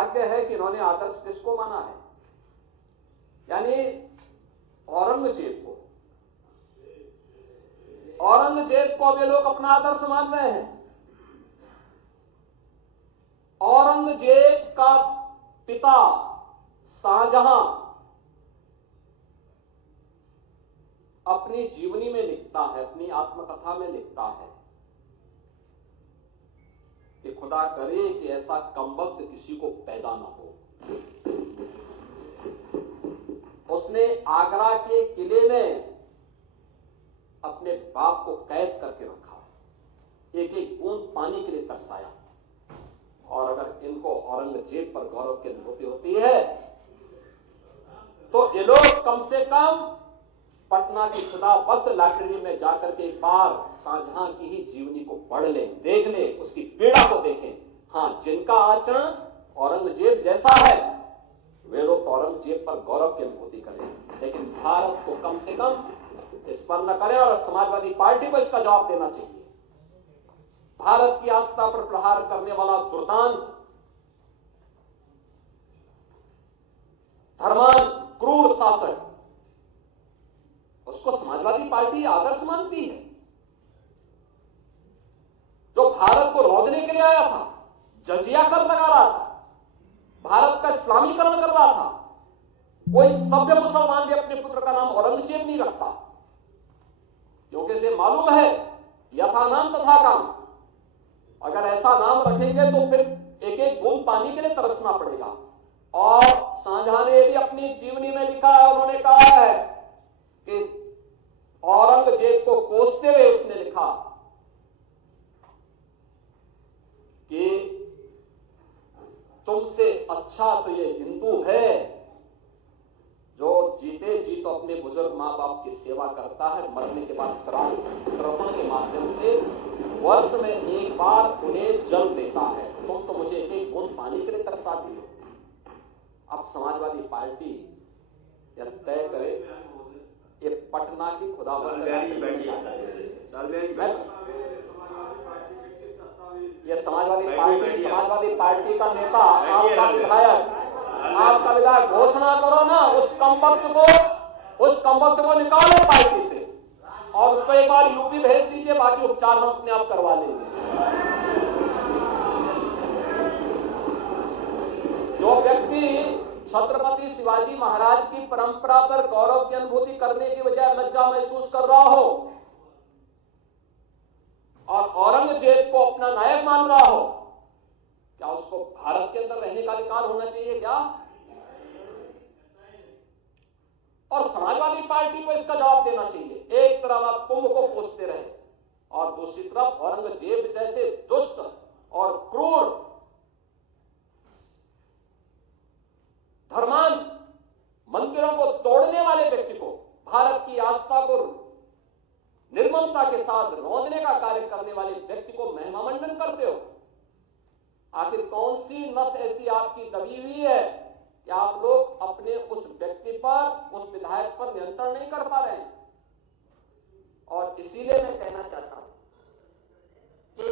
दुर्भाग्य है कि इन्होंने आदर्श किसको माना है, यानी औरंगजेब को। औरंगजेब को अब ये लोग अपना आदर्श मान रहे हैं। औरंगजेब का पिता शाहजहां अपनी जीवनी में लिखता है, अपनी आत्मकथा में लिखता है कि खुदा करे कि ऐसा कमबख्त किसी को पैदा न हो। उसने आगरा के किले में अपने बाप को कैद करके रखा, एक एक बूंद पानी के लिए तरसाया। और अगर इनको औरंगजेब पर गौरव की अनुभूति होती है तो ये लोग कम से कम पटना की खुदाबख्त लाइब्रेरी में जाकर के एक बार शाहजहां की ही जीवनी को पढ़ लें, देख लें, उसकी पीड़ा को देखें। हां, जिनका आचरण औरंगजेब जैसा है वे लोग औरंगजेब पर गौरव की अनुभूति करें, लेकिन भारत को कम से कम इस पर न करें। और समाजवादी पार्टी को इसका जवाब देना चाहिए। भारत की आस्था पर प्रहार करने वाला दुर्दांत, धर्मान, क्रूर शासक, उसको समाजवादी पार्टी आदर्श मानती है। जो भारत को रौंदने के लिए आया था, जजिया कर लगा रहा था, भारत का इस्लामीकरण कर रहा था, कोई सभ्य मुसलमान भी अपने पुत्र का नाम औरंगजेब नहीं रखता, क्योंकि इसे मालूम है यथा नाम तथा काम। अगर ऐसा नाम रखेंगे तो फिर एक एक बूंद पानी के लिए तरसना पड़ेगा। और शाहजहां ने भी अपनी जीवनी में लिखा है, उन्होंने कहा है कि औरंगजेब को कोसते हुए उसने लिखा कि तुमसे अच्छा तो ये हिंदू है जो जीते जी तो अपने बुजुर्ग मां बाप की सेवा करता है, मरने के बाद श्राद्ध तर्पण के माध्यम से वर्ष में एक बार उन्हें जल देता है। तुम तो मुझे एक एक बूंद पानी के लिए तरसाती हो। अब समाजवादी पार्टी यह तय करे ये पटना की खुदाबंद, ये समाजवादी पार्टी का नेता, आपका विधायक घोषणा करो ना, उस कमबख्त को निकालो पार्टी से और उसको एक बार यूपी भेज दीजिए, बाकी उपचार हम अपने आप करवा लेंगे। जो व्यक्ति छत्रपति शिवाजी महाराज की परंपरा पर गौरव की अनुभूति करने की बजाय लज्जा महसूस कर रहा हो और औरंगजेब को अपना नायक मान रहा हो, क्या उसको भारत के अंदर रहने का अधिकार होना चाहिए क्या? और समाजवादी पार्टी को इसका जवाब देना चाहिए। एक तरफ आप कुंभ को कोसते रहे और दूसरी तरफ औरंगजेब जैसे दुष्ट और क्रूर धर्मान मंदिरों को तोड़ने वाले व्यक्ति को, भारत की आस्था को निर्ममता के साथ रौंदने का कार्य करने वाले व्यक्ति को महिमामंडन करते हो। आखिर कौन सी नस ऐसी आपकी दबी हुई है कि आप लोग अपने उस व्यक्ति पर, उस विधायक पर नियंत्रण नहीं कर पा रहे हैं? और इसीलिए मैं कहना चाहता हूं कि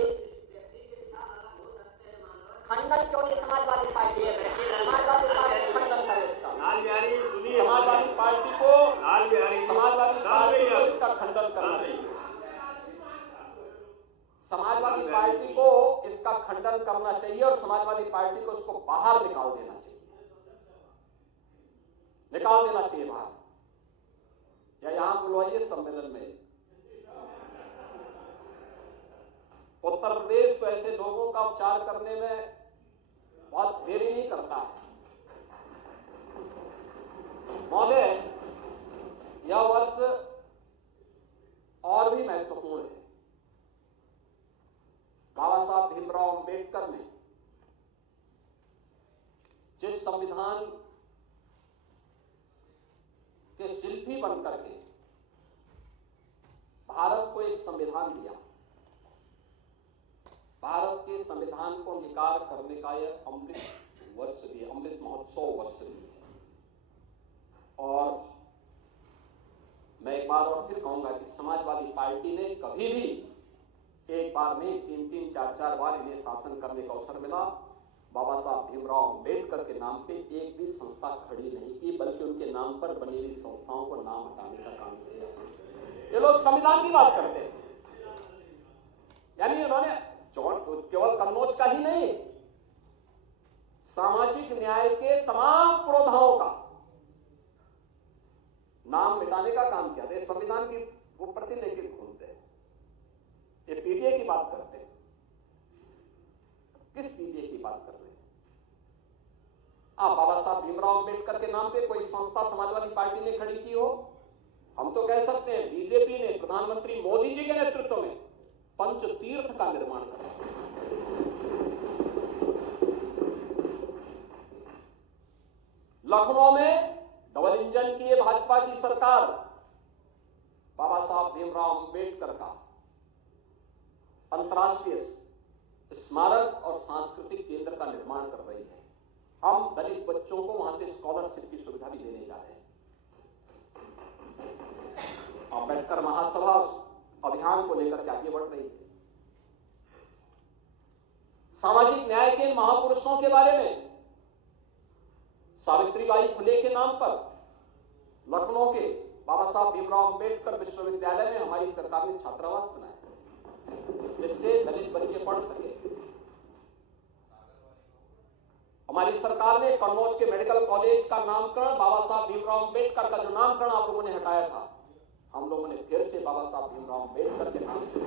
खंडन क्यों नहीं समाजवादी पार्टी है, समाजवादी पार्टी खंडन करे इसका। समाजवादी पार्टी को इसका खंडन करना चाहिए। समाजवादी पार्टी को इसका खंडन करना चाहिए और समाजवादी पार्टी को इसको बाहर निकाल देना बाहर, या यहां बुलवाइए सम्मेलन में। उत्तर प्रदेश को ऐसे लोगों का उपचार करने में बहुत देरी नहीं करता है। महोदय, यह वर्ष और भी महत्वपूर्ण है। बाबा साहब भीमराव अंबेडकर ने जिस संविधान के शिल्पी बनकर के भारत को एक संविधान दिया, भारत के संविधान को अंगीकार करने का यह अमृत वर्ष भी, अमृत महोत्सव वर्ष भी है। और मैं एक बार और फिर कहूंगा कि समाजवादी पार्टी ने कभी भी एक बार नहीं, 3-3, 4-4 बार इन्हें शासन करने का अवसर मिला। बाबा साहब भीमराव अंबेडकर के नाम पे एक भी संस्था खड़ी नहीं की, बल्कि उनके नाम पर बनी हुई संस्थाओं को नाम हटाने का काम किया। ये लोग संविधान की बात करते हैं, यानी उन्होंने केवल कन्नौज का ही नहीं, सामाजिक न्याय के तमाम पुरोधाओं का नाम मिटाने का काम किया। तो संविधान की वो प्रति लेके घूमते हैं, ये पीडीए की बात करते हैं। किस पीडीए की बात कर रहे हैं आप? बाबा साहब भीमराव अंबेडकर के नाम पे कोई संस्था समाजवादी पार्टी ने खड़ी की हो? हम तो कह सकते हैं बीजेपी ने प्रधानमंत्री मोदी जी के नेतृत्व में पंचतीर्थ का निर्माण करा। लखनऊ में डबल इंजन की ये भाजपा की सरकार बाबा साहब भीमराव अंबेडकर का अंतर्राष्ट्रीय स्मारक और सांस्कृतिक केंद्र का निर्माण कर रही है। हम दलित बच्चों को वहां से स्कॉलरशिप की सुविधा भी देने जा रहे हैं। अंबेडकर महासभा अभियान को लेकर के आगे बढ़ रही है। सामाजिक न्याय के महापुरुषों के बारे में सावित्रीबाई फुले के नाम पर लखनऊ के बाबा साहब भीमराव अंबेडकर विश्वविद्यालय में हमारी सरकार ने छात्रावास बनाया, जिससे दलित बच्चे पढ़ सके। हमारी सरकार ने कन्नौज के मेडिकल कॉलेज का नामकरण बाबा साहब भीमराव अंबेडकर का जो नामकरण आप लोगों ने हटाया था, हम लोगों ने फिर से बाबा साहब भीमराव अंबेडकर के नाम से,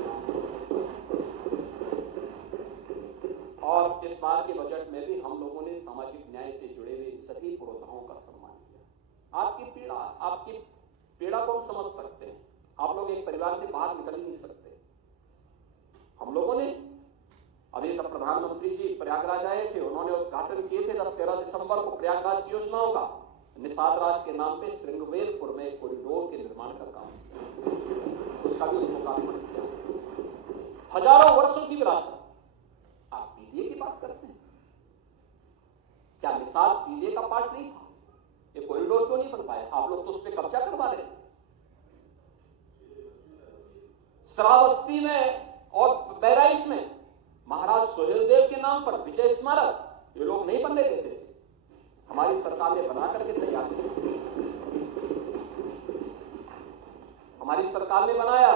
और इस बार के बजट में भी हम लोगों ने सामाजिक न्याय से जुड़े हुए सभी पुरोधाओं का सम्मान किया। आपकी पीड़ा को हम समझ सकते हैं। आप लोग एक परिवार से बाहर निकल ही नहीं सकते। हम लोगों ने अभी तक प्रधानमंत्री जी प्रयागराज आए थे, उन्होंने उद्घाटन किए थे जब 13 दिसंबर को प्रयागराज की योजनाओं का, निषाद राज के नाम पे श्रृंगवेरपुर में कॉरिडोर के निर्माण का काम, उसका भी लोकार्पण किया। हजारों वर्षों की विरासत। आप पीडीए की बात करते हैं, क्या निषाद पीडीए का पार्ट नहीं था? ये कॉरिडोर क्यों नहीं बन पाया? आप लोग तो उस पर कब्जा करवा रहे हैं। श्रावस्ती में और बहराइच में महाराज सुहेलदेव के नाम पर विजय स्मारक ये लोग नहीं बनने देते थे, हमारी सरकार ने बना करके तैयार किया। हमारी सरकार ने बनाया,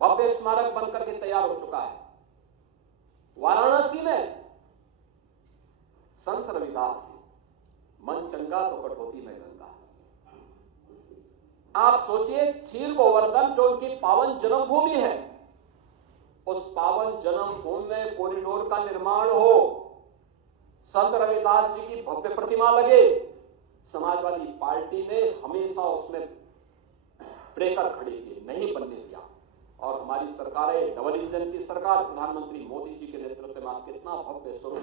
भव्य स्मारक बनकर के तैयार हो चुका है। वाराणसी में संत रविदास मन चंगा तो कटौती में गंगा। आप सोचिए, खीर गोवर्धन जो उनकी पावन जन्मभूमि है, उस पावन जन्मभूमि में कॉरिडोर का निर्माण हो, संत रविदास जी की भव्य प्रतिमा लगे, समाजवादी पार्टी ने हमेशा उसमें ब्रेकर खड़े किए, नहीं बनने दिया। और हमारी सरकार है डबल इंजन की सरकार, प्रधानमंत्री मोदी जी के नेतृत्व में कितना भव्य स्वरूप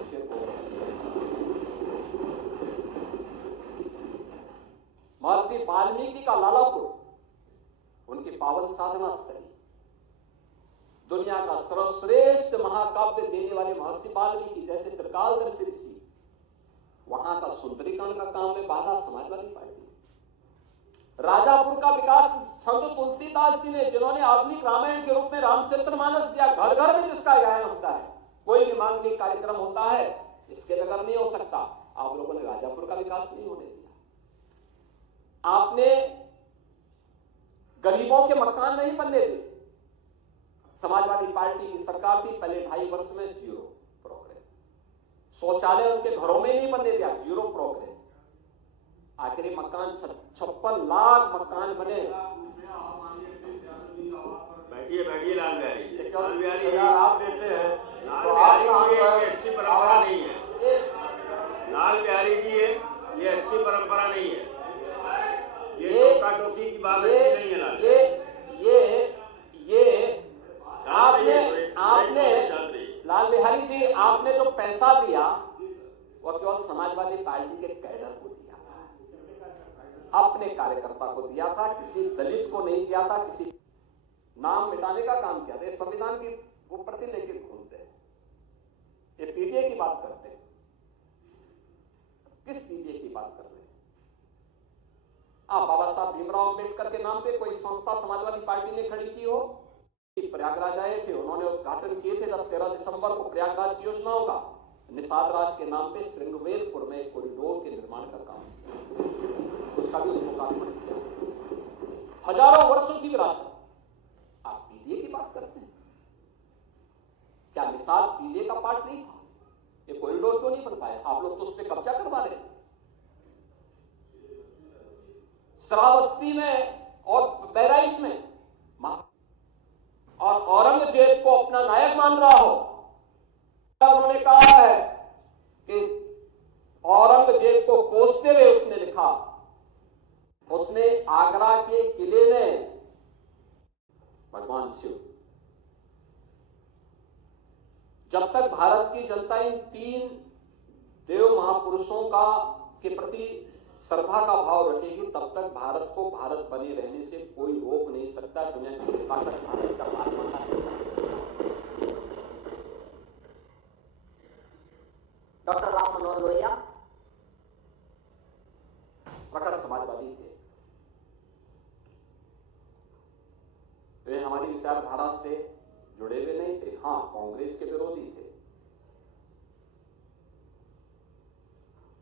महर्षि वाल्मीकि का लालापुर, उनकी पावन साधना स्थली, दुनिया का सर्वश्रेष्ठ महाकाव्य देने वाले महर्षि वाल्मीकि जैसे त्रिकालदर्शी ऋषि, वहां का सुंदरीकरण का काम में बाधा समाजवादी पार्टी। राजापुर का विकास संत तुलसीदास जी ने, जिन्होंने आधुनिक रामायण के रूप में रामचरितमानस दिया, घर घर में जिसका गायन होता है, कोई भी मांगलिक कार्यक्रम होता है, इसके बगैर नहीं हो सकता। आप लोगों ने राजापुर का विकास नहीं होने दिया। आपने गरीबों के मकान नहीं बनने दिए। समाजवादी पार्टी की सरकार थी, पहले 2.5 वर्ष में जीरो प्रोग्रेस। शौचालय उनके घरों में नहीं बनने दिया, जीरो प्रोग्रेस। आखिरी मकान 56 लाख मकान बने। बैठिए लाल बिहारी आप देते हैं लाल बिहारी जी, ये अच्छी परंपरा नहीं है। लाल बिहारी जी, ये अच्छी परंपरा नहीं है। ये टोका टोकी की बात अच्छी नहीं है। आपने लाल बिहारी जी, आपने जो पैसा दिया वो केवल समाजवादी पार्टी के कैडर को दिया था, अपने कार्यकर्ता को दिया था, किसी दलित को नहीं दिया था, किसी नाम मिटाने का काम किया था। संविधान की वो प्रति लेके घूमते हैं, ये पीडीए की बात करते हैं। किस पीडीए की बात कर रहे हैं आप? बाबा साहब भीमराव अंबेडकर के नाम पे कोई संस्था समाजवादी पार्टी ने खड़ी की हो? प्रयागराज आए थे, उन्होंने उद्घाटन किए थे जब 13 दिसंबर को प्रयागराज की योजनाओं का, निषाद राज के नाम पे श्रृंगवेरपुर में एक कॉरिडोर के निर्माण का काम, उसका भी लोकार्पण किया। हजारों वर्षों की विरासत। आप पीडीए की बात करते हैं, क्या निषाद पीडीए का पार्ट नहीं था? ये कॉरिडोर क्यों नहीं बन पाया? आप लोग तो उस पर कब्जा करवा रहे हैं। श्रावस्ती में और बहराइच में और औरंगजेब को अपना नायक मान रहा हो। उन्होंने कहा है कि औरंगजेब को कोसते हुए उसने लिखा, उसने आगरा के किले में भगवान शिव, जब तक भारत की जनता इन 3 देव महापुरुषों का के प्रति श्रद्धा का भाव रखेगी, तब तक भारत को भारत बने रहने से कोई रोक नहीं सकता। दुनिया की ताकत भारत का भाग बनता है। डॉक्टर राम मनोहर लोहिया प्रखर समाजवादी थे। वे हमारी विचारधारा से जुड़े हुए नहीं थे। हां, कांग्रेस के विरोधी थे,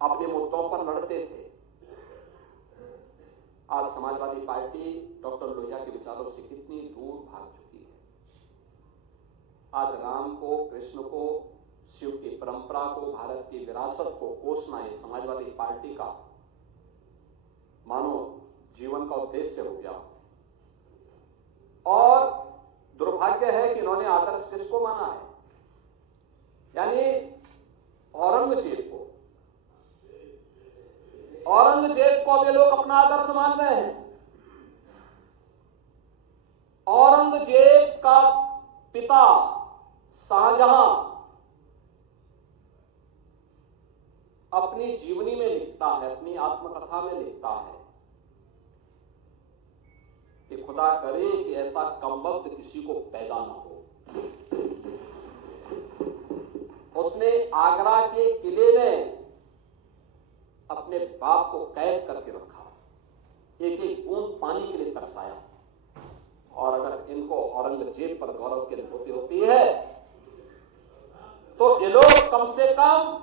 अपने मुद्दों पर लड़ते थे। आज समाजवादी पार्टी डॉक्टर लोहिया के विचारों से कितनी दूर भाग चुकी है। आज राम को, कृष्ण को, शिव की परंपरा को, भारत की विरासत को कोसना ये समाजवादी पार्टी का मानो जीवन का उद्देश्य हो गया। और दुर्भाग्य है कि इन्होंने आदर्श किसको माना है? यानी औरंगजेब को। औरंगजेब को वे लोग अपना आदर्श मान रहे हैं। औरंगजेब का पिता शाहजहां अपनी जीवनी में लिखता है, अपनी आत्मकथा में लिखता है कि खुदा करे कि ऐसा कमबख्त किसी को पैदा ना हो। उसने आगरा के किले में अपने बाप को कैद करके रखा, एक एक बूंद पानी के लिए तरसाया। और अगर इनको औरंगजेब पर गौरव की अनुभूति होती है तो ये लोग कम से कम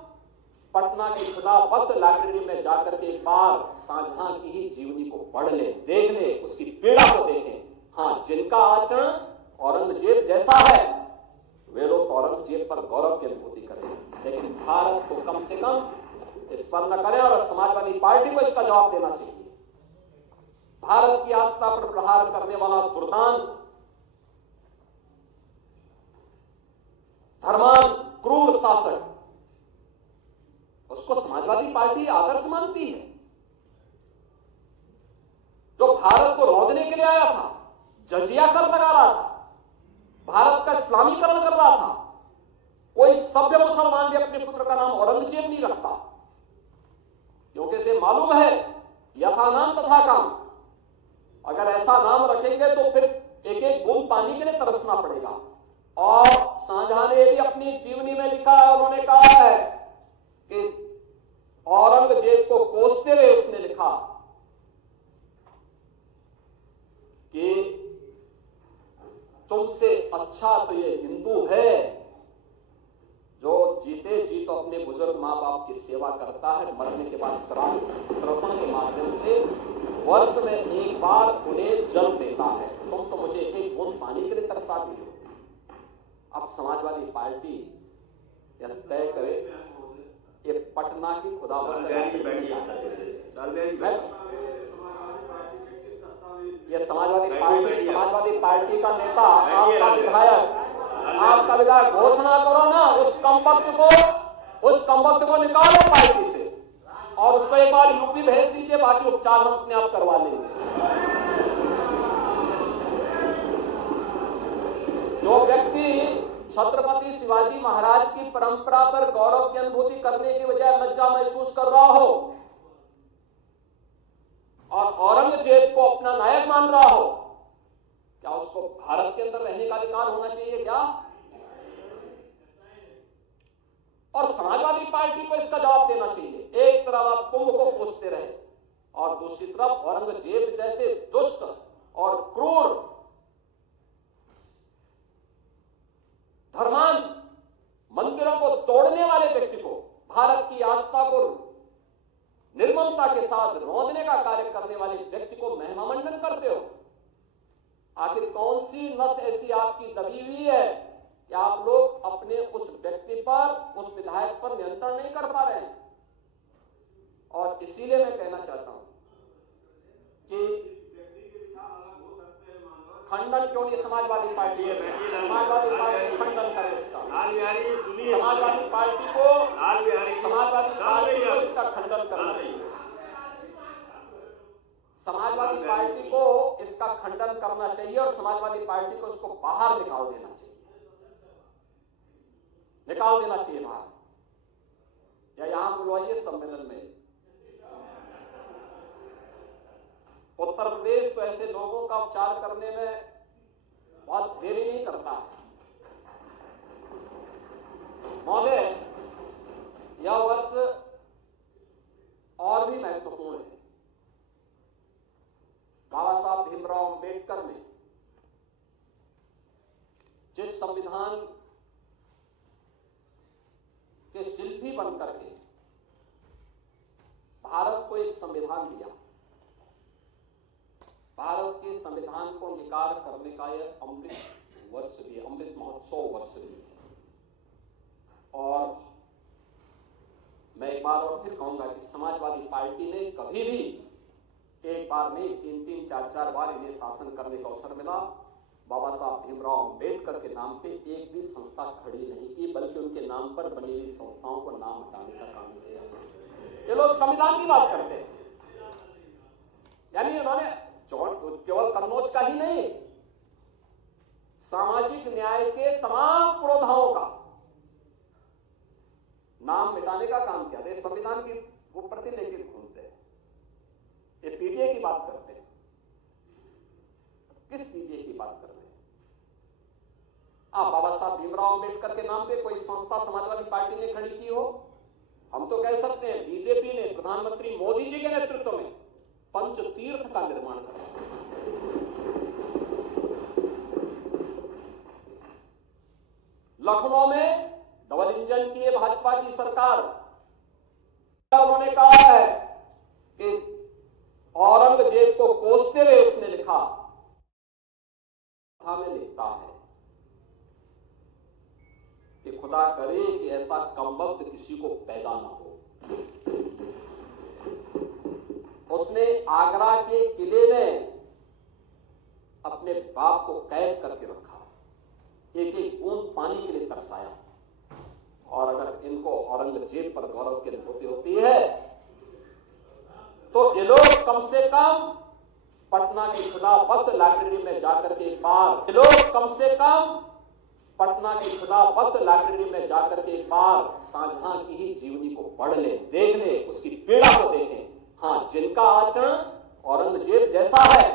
पटना की खुदाबंद लाइब्रेरी में जाकर के एक बार शाहजहां की ही जीवनी को पढ़ ले, देख ले, उसकी पीड़ा को देखें। हां, जिनका आचरण औरंगजेब जैसा है वे लोग औरंगजेब पर गौरव की अनुभूति करें, लेकिन भारत को कम से कम इस पर न करें। और समाजवादी पार्टी को इसका जवाब देना चाहिए। भारत की आस्था पर प्रहार करने वाला दुर्दांत, धर्मांध, क्रूर शासक, उसको समाजवादी पार्टी आदर्श मानती है। जो भारत को रौंदने के लिए आया था, जजिया कर लगा रहा था, भारत का इस्लामीकरण कर रहा था। कोई सभ्य मुसलमान भी अपने पुत्र का नाम औरंगजेब नहीं रखता, क्योंकि इसे मालूम है यथा नाम तथा काम। अगर ऐसा नाम रखेंगे तो फिर एक एक बूंद पानी के लिए तरसना पड़ेगा। और शाहजहां ने भी अपनी जीवनी में लिखा है, उन्होंने कहा है कि औरंगजेब को कोसते हुए उसने लिखा कि तुमसे अच्छा तो ये हिंदू है जो जीते जी तो अपने बुजुर्ग मां बाप की सेवा करता है, मरने के बाद श्राद्ध तर्पण के माध्यम से वर्ष में एक बार उन्हें जल देता है। तुम तो मुझे एक एक बूंद पानी के लिए तरसा दी हो। अब समाजवादी पार्टी यह तय करे ये पटना की खुदाबंद ये समाजवादी पार्टी का नेता, आपका विधायक घोषणा करो ना, उस कमबख्त को निकालो पार्टी से और उसको एक बार यूपी भेज दीजिए, बाकी उपचार हम अपने आप करवा लेंगे। जो व्यक्ति छत्रपति शिवाजी महाराज की परंपरा पर गौरव की अनुभूति करने की बजाय लज्जा महसूस कर रहा हो और औरंगजेब को अपना नायक मान रहा हो, क्या उसको भारत के अंदर रहने का अधिकार होना चाहिए क्या? और समाजवादी पार्टी को इसका जवाब देना चाहिए। एक तरफ आप कुंभ को कोसते रहे और दूसरी तरफ औरंगजेब जैसे दुष्ट और क्रूर, धर्मांध, मंदिरों को तोड़ने वाले व्यक्ति को, भारत की आस्था को निर्ममता के साथ रौंदने का कार्य करने वाले व्यक्ति को महिमामंडन करते हो। आखिर कौन सी नस ऐसी आपकी दबी हुई है कि आप लोग अपने उस व्यक्ति पर, उस विधायक पर नियंत्रण नहीं कर पा रहे हैं? और इसीलिए मैं कहना चाहता हूं कि खंडन क्यों नहीं समाजवादी पार्टी है, समाजवादी पार्टी खंडन करे इसका। लाल बिहारी जी सुनिए, समाजवादी पार्टी को इसका खंडन करना चाहिए। समाजवादी पार्टी को इसका खंडन करना चाहिए और समाजवादी पार्टी को इसको बाहर निकाल देना चाहिए, बाहर, या यहां बुलवाइए सम्मेलन में। उत्तर प्रदेश तो ऐसे लोगों का उपचार करने में बहुत देरी नहीं करता है। महोदय, यह वर्ष और भी महत्वपूर्ण है। बाबा साहब भीमराव अंबेडकर ने जिस संविधान के शिल्पी बनकर के भारत को एक संविधान दिया, भारत के संविधान को अंगीकार करने का यह अमृत वर्ष भी, अमृत महोत्सव वर्ष भी है। और मैं एक बार और फिर कहूंगा कि समाजवादी पार्टी ने कभी भी एक बार नहीं, 3-3, 4-4 बार इन्हें शासन करने का अवसर मिला, बाबा साहब भीमराव अंबेडकर के नाम पे एक भी संस्था खड़ी नहीं की, बल्कि उनके नाम पर बनी हुई संस्थाओं को नाम हटाने का काम किया। ये लोग संविधान की बात करते हैं, यानी उन्होंने केवल कन्नौज का ही नहीं, सामाजिक न्याय के तमाम पुरोधाओं का नाम मिटाने का काम किया। तो संविधान की वो प्रति लेकर घूमते हैं, ये पीडीए की बात करते हैं। किस पीडीए की बात कर रहे हैं आप? बाबा साहब भीमराव अंबेडकर के नाम पे कोई संस्था समाजवादी पार्टी ने खड़ी की हो? हम तो कह सकते हैं बीजेपी ने प्रधानमंत्री मोदी जी के नेतृत्व में पंचतीर्थ का निर्माण करा। लखनऊ में डबल इंजन की भाजपा की सरकार, उन्होंने कहा है कि औरंगजेब को कोसते हुए उसने लिखा, हमें लिखता है कि खुदा करे कि ऐसा कमबख्त किसी को पैदा ना हो। उसने आगरा के किले में अपने बाप को कैद करके रखा, एक एक बूंद पानी के लिए तरसाया। और अगर इनको औरंगजेब पर गौरव की अनुभूति होती है तो ये लोग कम से कम पटना की खुदाबख्त लाइब्रेरी में जाकर के एक बार, ये लोग कम से कम पटना की खुदाबख्त लाइब्रेरी में जाकर के एक बार शाहजहां की ही जीवनी को पढ़ ले, देख ले, उसकी पीड़ा को देखें। हाँ, जिनका आचरण औरंगजेब जैसा है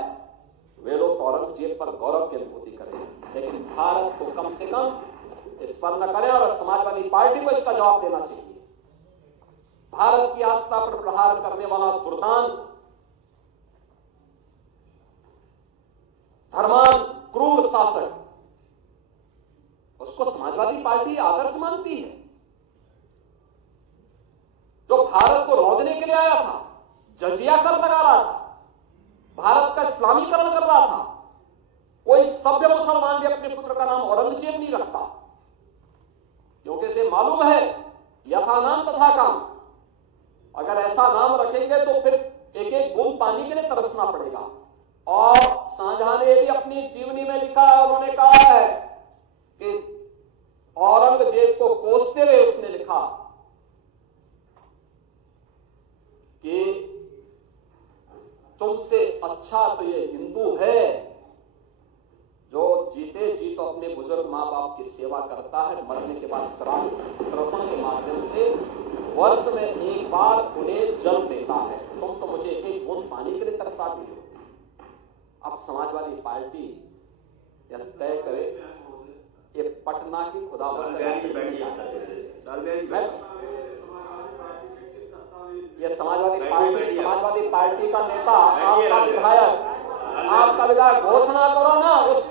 वे लोग औरंगजेब पर गौरव की अनुभूति करें, लेकिन भारत को कम से कम इस पर न करें। और समाजवादी पार्टी को इसका जवाब देना चाहिए। भारत की आस्था पर प्रहार करने वाला दुर्दांत, धर्मांध, क्रूर शासक, उसको समाजवादी पार्टी आदर्श मानती है। जो भारत को रौंदने के लिए आया था, जजिया कर लगा रहा था, भारत का इस्लामीकरण कर रहा था, कोई सभ्य मुसलमान भी अपने पुत्र का नाम औरंगजेब नहीं रखता, क्योंकि इसे मालूम है यथा नाम तथा काम। अगर ऐसा नाम रखेंगे तो फिर एक एक बूंद पानी के लिए तरसना पड़ेगा। और शाहजहां ने भी अपनी जीवनी में लिखा है, उन्होंने कहा है कि औरंगजेब को कोसते हुए उसने लिखा कि तुमसे अच्छा तो ये हिंदू है जो जीते जी तो अपने बुजुर्ग मां बाप की सेवा करता है, मरने के बाद श्राद्ध तर्पण के माध्यम से वर्ष में एक बार उन्हें जल देता है। तुम तो मुझे एक एक बूंद पानी के लिए तरसाती हो। अब समाजवादी पार्टी यह तय करे कि पटना की खुदाबंद ये समाजवादी पार्टी का नेता, आपका विधायक घोषणा करो ना, उस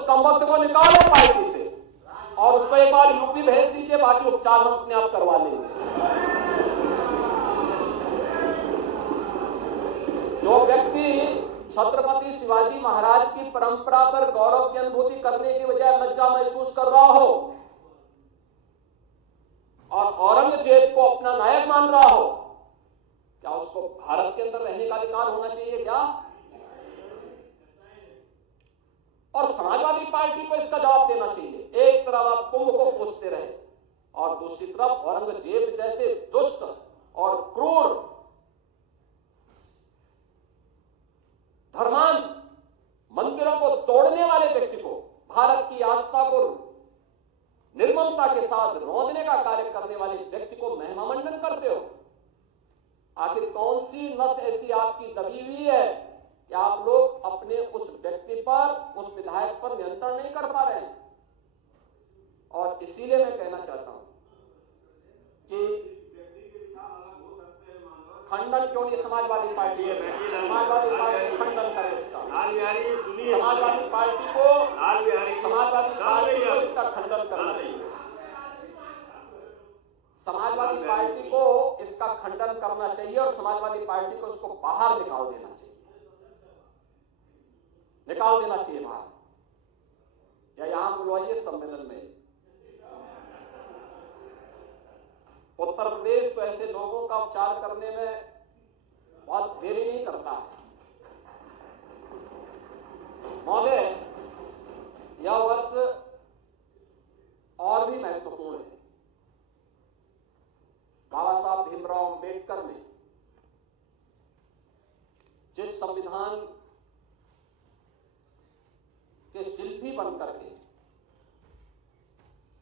कमबख्त को निकालो पार्टी से। और उसको एक बार यूपी भेज दीजिए, बाकी उपचार हम अपने आप करवा लेंगे। जो व्यक्ति छत्रपति शिवाजी महाराज की परंपरा पर गौरव की अनुभूति करने की बजाय लज्जा महसूस कर रहा हो और औरंगजेब को अपना नायक मान रहा हो, क्या उसको भारत के अंदर रहने का अधिकार होना चाहिए क्या? और समाजवादी पार्टी को इसका जवाब देना चाहिए। एक तरफ आप कुंभ को पूछते रहे और दूसरी तरफ औरंगजेब जैसे दुष्ट और क्रूर धर्मान मंदिरों को तोड़ने वाले व्यक्ति को, भारत की आस्था को निर्ममता के साथ रौंदने का कार्य करने वाले व्यक्ति को महिमामंडन करते हो। आखिर कौन सी नस ऐसी आपकी दबी हुई है कि आप लोग अपने उस व्यक्ति पर, उस विधायक पर नियंत्रण नहीं कर पा रहे हैं? और इसीलिए मैं कहना चाहता हूं कि खंडन क्यों नहीं समाजवादी पार्टी है? समाजवादी पार्टी खंडन करे इसका। समाजवादी पार्टी को इसका खंडन करना चाहिए। समाजवादी पार्टी को इसका खंडन करना चाहिए और समाजवादी पार्टी को उसको बाहर निकाल देना चाहिए, बाहर, या यहां बुलवाइए सम्मेलन में। उत्तर प्रदेश तो ऐसे लोगों का उपचार करने में बहुत देरी नहीं करता है। महोदय, यह वर्ष और भी महत्वपूर्ण है। बाबा साहब भीमराव अंबेडकर ने जिस संविधान के शिल्पी बनकर के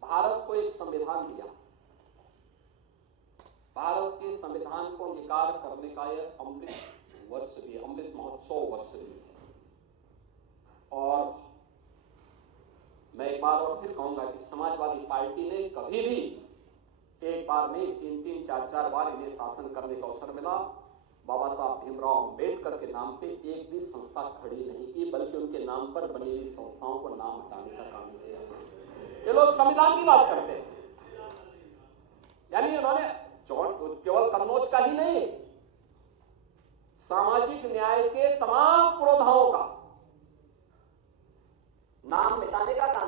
भारत को एक संविधान दिया, भारत के संविधान को अंगीकार करने का यह अमृत वर्ष भी, अमृत महोत्सव वर्ष भी है। और मैं एक बार और फिर कहूंगा कि समाजवादी पार्टी ने कभी भी एक बार नहीं, 3-3, 4-4 बार इन्हें शासन करने का अवसर मिला, बाबा साहब भीमराव अंबेडकर के नाम पे एक भी संस्था खड़ी नहीं की, बल्कि उनके नाम पर बनी हुई संस्थाओं को नाम हटाने का काम किया। ये लोग संविधान की बात करते हैं, यानी उन्होंने केवल कन्नौज का ही नहीं, सामाजिक न्याय के तमाम पुरोधाओं का नाम मिटाने का काम